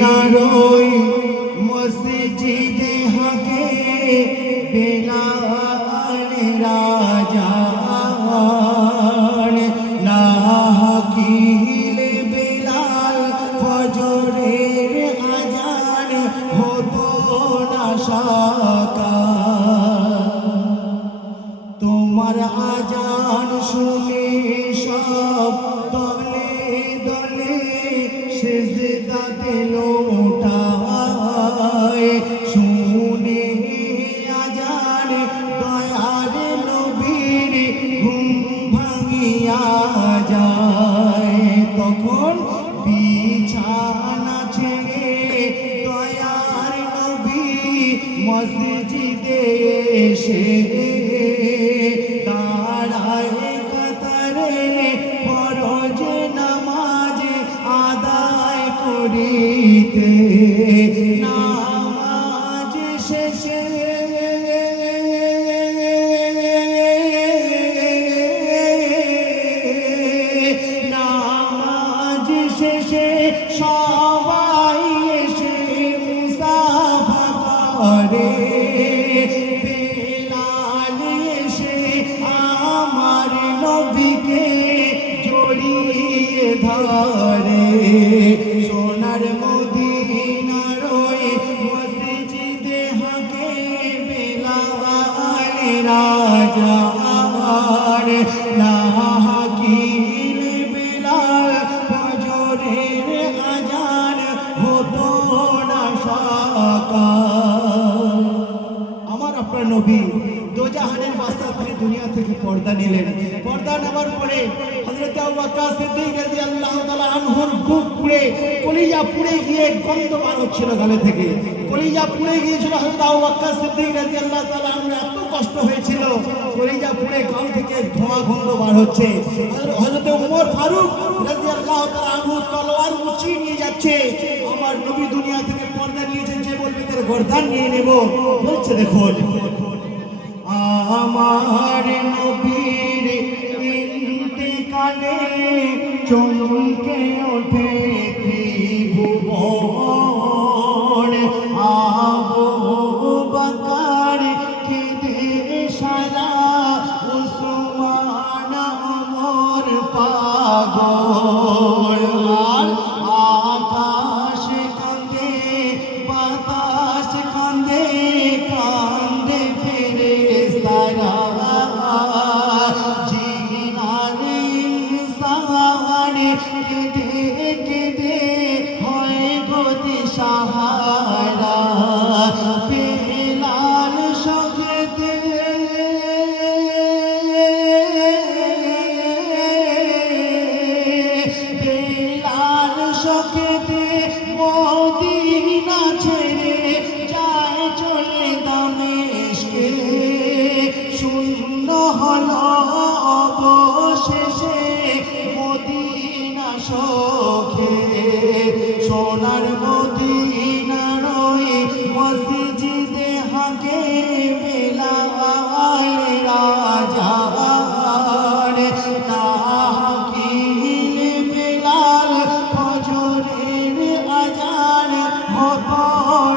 নারই মসজিদে হাকে বেলাল রাজান না হাকিলে বেলাল ফজরের আজান হতো না সাকার তোমার আজান শুনে সব দলে দলে সিজদাতে লোটায় শুনে আজান দয়ার নবীর ঘুম ভাঙিয়া যায় তখন বিছানা ছেড়ে দয়ার নবী মসজিদে এসে দাঁড়ায় কাতারে ফরজ নামাজ আদায় করিতে নামাজ শেষে নামাজ শেষে সবাই এসে মুসাফা করে বেলাল এসে আমার নবীকে জড়িয়ে ধরে সোনার মদিনার ওই মসজিদে হাকে বেলাল রাজা আর না হাকিল বেলাল ফজরের আজান হতো না সাকার আমার আপনার নবী দোজাহানের বাদশা থেকে দুনিয়া থেকে পর্দা নিলেন পর্দা নেওয়ার পরে হযরত আবু বকর সিদ্দিক রাদিয়াল্লাহু তাআলা আনহুর বুক পুড়ে কলিজা পুড়ে গিয়ে গন্ধ বার হচ্ছিল গালে থেকে কলিজা পুড়ে গিয়েছিল হযরত আবু বকর সিদ্দিক রাদিয়াল্লাহু তাআলা আনহুর এত কষ্ট হয়েছিল কলিজা পুড়ে গাল থেকে ধোঁয়া গন্ধ বার হচ্ছে হযরত ওমর ফারুক রাদিয়াল্লাহু তাআলা আনহু তলোয়ার উঁচিয়ে নিয়ে যাচ্ছে আমার নবী দুনিয়া থেকে পর্দা নিয়েছেন যে বলবে তার গর্দান নিয়ে নেব বলছে দেখুন আমার নবীর ইন্তেকালে চমকে ওঠে ত্রিভুবন আবু বকর কেঁদে সারা উসমান ওমর পাগল আর আকাশ কাঁদে বাতাস কাঁদে কাঁদে ফেরেশতারা জিনার ইনসান কেঁদে কেঁদে হয় গতি সাহারা বেলাল শোকেতে বেলাল শোকেতে মদিনা ছেড়ে যায় চলে দামেস্কে শূন্য হলো অবশেষে মদিনা শোকে সোনার মদিনার ওই মসজিদে হাকে বেলাল রাজা না হাকিল বেলাল ফজরের আজান হতো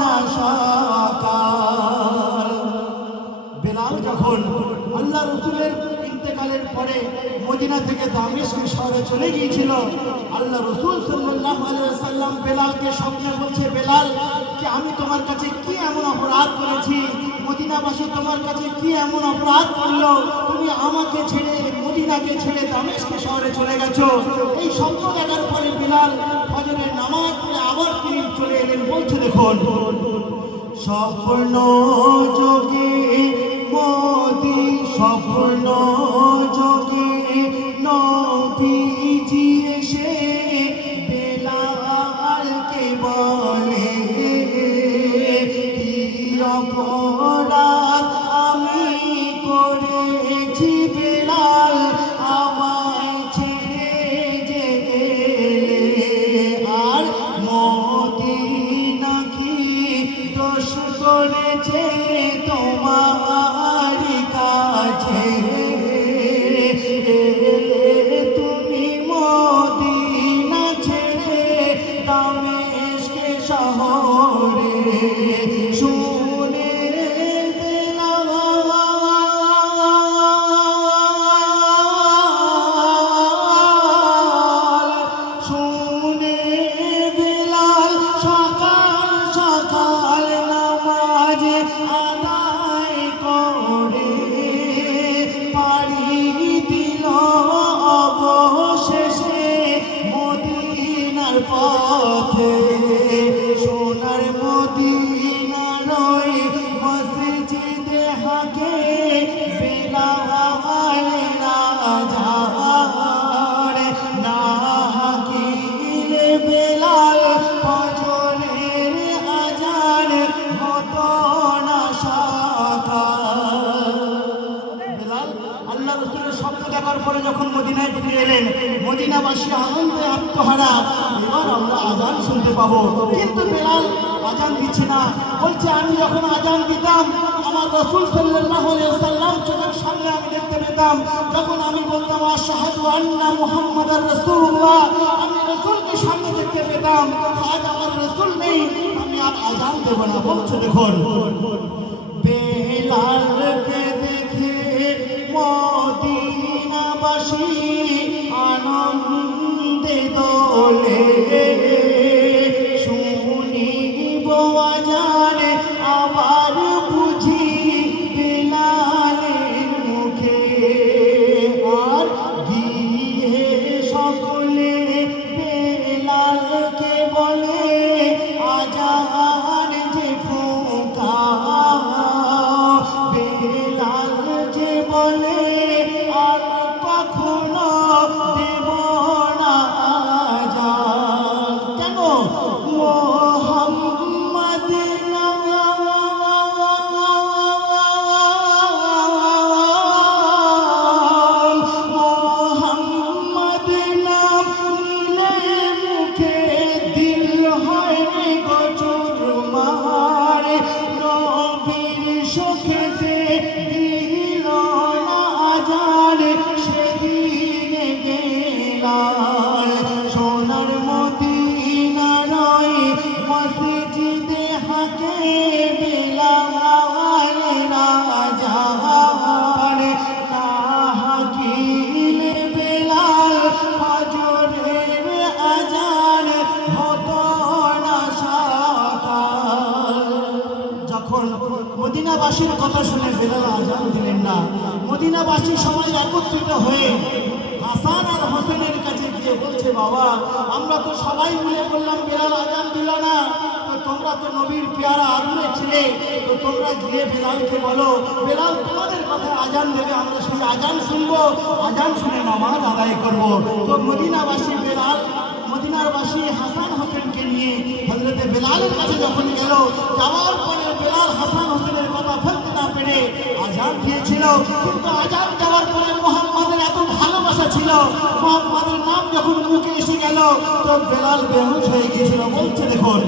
না সাকার বেলাল যখন আল্লাহ রাসূলের ইন্তেকালের পরে মদিনা থেকে দামেস্ক শহরে চলে গিয়েছিল আল্লাহ রাসূল সাল্লাল্লাহু আলাইহি ওয়াসাল্লাম বেলালকে স্বপ্নে বলছে বেলাল যে আমি তোমার কাছে কি এমন অপরাধ করেছি মদিনাবাসী তোমার কাছে কি এমন অপরাধ করলো তুমি আমাকে ছেড়ে মদিনাকে ছেড়ে দামেস্ক শহরে চলে গেছো এই স্বপ্ন দেখার পরে বেলাল ফজরের নামাজ পড়ে আবার তিনি চলে এলেন বলছে দেখুন স্বপ্ন যোগে মোদি স্বপ্ন যোগে নবীজি এসে বেলালকে বলে কি অপরাধ আমি করেছি বেলাল আমায় ছেড়ে যেতে আর মদিনা কি দোষ করেছে তোমার কাছে তুমি মদিনা ছেড়ে দামেস্ক শহরে শুনে বেলাল শুনে বেলাল সকাল সকাল নামাজ আদায় করে পাড়ি দিল অবশেষে মদিনার পথে সোনার মদিনার ওই মসজিদে হাকে বেলাল রাজার না হাকিলে বেলাল ফজরের আজান হতো না সকাল। বেলাল আল্লাহ রাসূলের শব্দ দেওয়ার পরে যখন মদিনায় ফিরে এলেন, মদিনাবাসী আনন্দে আত্মহারা, এবার আমরা আজান শুনতে পাবো। কিন্তু বেলাল আজান দিচ্ছে না, বলছে আমি যখন আজান দিতাম আমার রাসূল সাল্লাল্লাহু আলাইহি ওয়াসাল্লাম চোখের সামনে আমি দেখতে পেতাম। যখন আমি বলতাম আশহাদু আন্না মুহাম্মাদার রাসূলুল্লাহ, আমি রাসূলকে সামনে দেখতে পেতাম। আজ আমার রাসূল নেই, আমি আর আজান দেব না। বলছে দেখুন, বেলালকে দেখে মদিনাবাসী আনন্দে দোলে শুনিব আজান আবার বুঝি বেলালের মুখে। আর গিয়ে সকলে বেলালকে বলে আজান যে ফোঁকা, বেলাল যে বলে আর কখনো দেব না আজান। কেন? মোহাম্মদ মোহাম্মদ নাম নিলে মুখে দিল হয় গজর মার, নবীর শোকেতে দিল না আজান সেদিনে বেলাল সোনার মদিনার ওই মসজিদে হাকে বেলাল রাজার না হাকিলে বেলাল ফজরের আজান হতো না সকাল। যখন মদিনাবাসীর কথা শুনে বেলাল আজান দিলেন না, মদিনাবাসী সবাই একত্রিত হয়ে হাসান আর হোসেনের কাছে গিয়ে বলছে, বাবা আমরা তো সবাই মিলে বললাম বেলাল আজান দিল না, তো তোমরা তো নবীর পেয়ারা আদরের ছিলে, তো তোমরা গিয়ে বেলালকে বলো বেলাল তোমাদের কথায় আজান দেবে, আমরা সেই আজান শুনবো, আজান শুনে নামাজ আদায় করবো। তো মদিনাবাসী বেলাল মদিনারবাসী হাসান হোসেনকে নিয়ে হযরতে বেলালের কাছে যখন গেল, যাওয়ার পরে বেলাল হাসান হোসেনের কথা ফেলতে না পেরে আজান দিয়েছিল। কিন্তু আজান দেওয়ার পরে মুহাম্মাদের এত ভালোবাসা ছিল, মুহাম্মাদের নাম যখন মুখে এসে গেল তো বেলাল বেহুশ হয়ে গিয়েছিল। বলছে দেখুন,